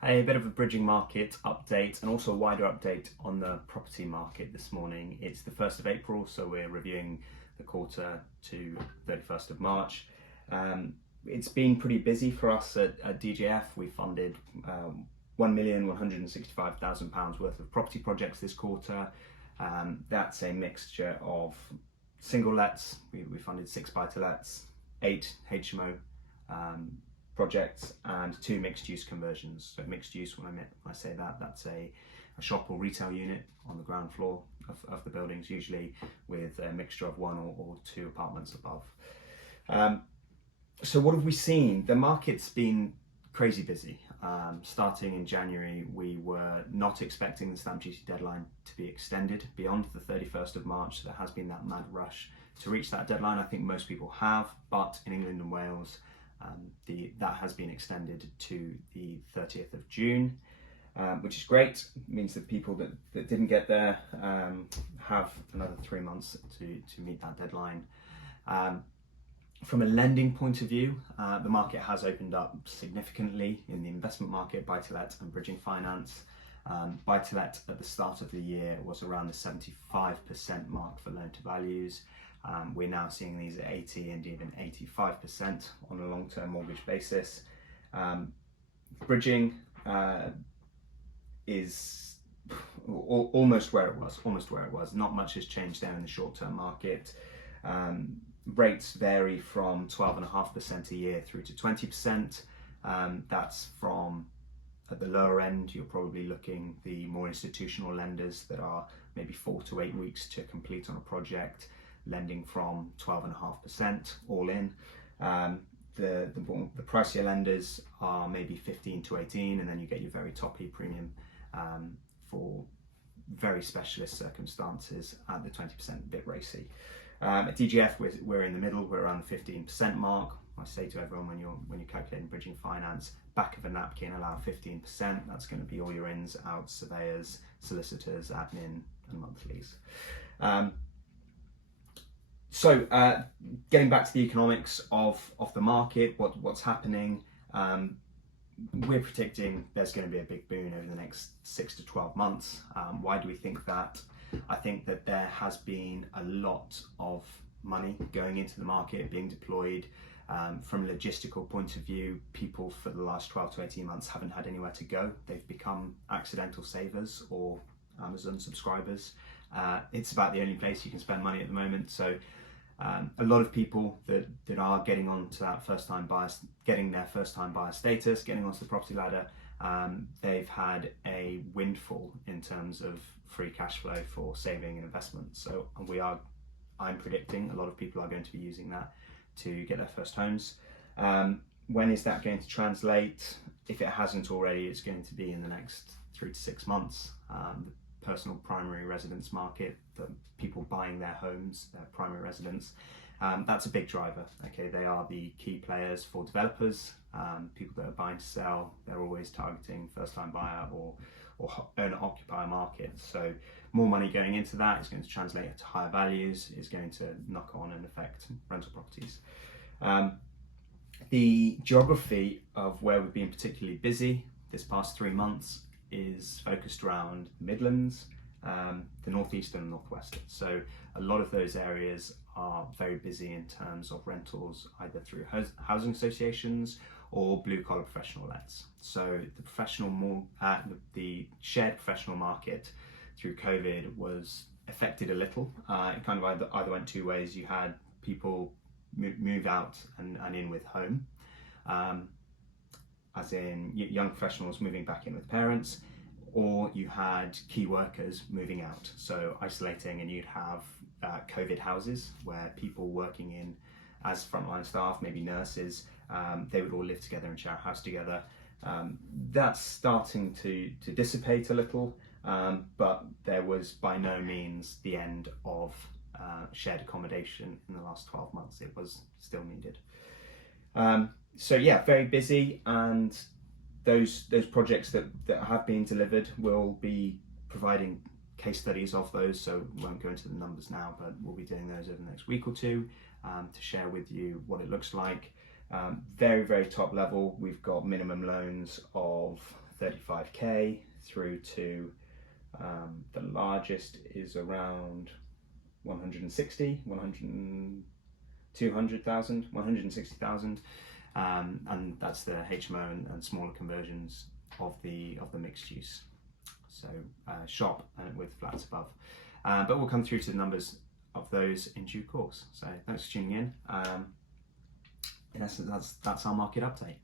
A bit of a bridging market update and also a wider update on the property market this morning. It's the 1st of April, so we're reviewing the quarter to 31st of March. It's been pretty busy for us at DJF. We funded £1,165,000 worth of property projects this quarter. That's a mixture of single lets. We funded 6 buy-to-lets, 8 HMO projects, and 2 mixed-use conversions. So mixed use, when I say that, that's a shop or retail unit on the ground floor of the buildings, usually with a mixture of 1 or 2 apartments above. So what have we seen? The market's been crazy busy. Starting in January, we were not expecting the stamp duty deadline to be extended beyond the 31st of March. So there has been that mad rush to reach that deadline. I think most people have, but in England and Wales, that has been extended to the 30th of June, which is great. It means that people that didn't get there have another 3 months to meet that deadline. From a lending point of view, the market has opened up significantly in the investment market, buy-to-let and bridging finance. Buy-to-let at the start of the year was around the 75% mark for loan to values. We're now seeing these at 80 and even 85% on a long-term mortgage basis. Bridging is almost where it was. Not much has changed there in the short-term market. Rates vary from 12.5% a year through to 20%. That's from, at the lower end, you're probably looking the more institutional lenders that are maybe 4 to 8 weeks to complete on a project, lending from 12.5% all in. The pricier lenders are maybe 15 to 18, and then you get your very toppy premium for very specialist circumstances at the 20%, a bit racy. At DGF, we're in the middle. We're around the 15% mark. I say to everyone, when you're calculating bridging finance, back of a napkin, allow 15%. That's going to be all your ins, outs, surveyors, solicitors, admin, and monthlies. So getting back to the economics of the market, what's happening, we're predicting there's going to be a big boom over the next 6 to 12 months. Why do we think that? I think that there has been a lot of money going into the market, being deployed. From a logistical point of view, people for the last 12 to 18 months haven't had anywhere to go. They've become accidental savers or Amazon subscribers. It's about the only place you can spend money at the moment. So a lot of people that are getting onto that first-time buyer, getting their first-time buyer status, getting onto the property ladder, they've had a windfall in terms of free cash flow for saving and investment. So I'm predicting a lot of people are going to be using that to get their first homes. When is that going to translate? If it hasn't already, it's going to be in the next 3 to 6 months. The personal primary residence market, the people buying their homes, their primary residence, that's a big driver. Okay, they are the key players for developers. People that are buying to sell, they're always targeting first-time buyer or owner-occupier market. So more money going into that is going to translate into higher values, is going to knock on and affect rental properties. The geography of where we've been particularly busy this past 3 months is focused around the Midlands, the Northeast and Northwest. So a lot of those areas are very busy in terms of rentals, either through housing associations or blue-collar professional lets. So the shared professional market through COVID was affected a little. It kind of either went 2 ways. You had people move out and in with home, as in young professionals moving back in with parents, or you had key workers moving out, so isolating, and you'd have COVID houses where people working in as frontline staff, maybe nurses, they would all live together and share a house together. That's starting to dissipate a little, but there was by no means the end of shared accommodation in the last 12 months. It was still needed. So yeah, very busy, and those projects that have been delivered will be providing case studies of those, so we won't go into the numbers now, but we'll be doing those over the next week or two to share with you what it looks like. Very, very top level, we've got minimum loans of 35k through to the largest is around 160, 200,000, 160,000, and that's the HMO and smaller conversions of the mixed use. So shop with flats above, but we'll come through to the numbers of those in due course. So thanks for tuning in. In essence, that's our market update.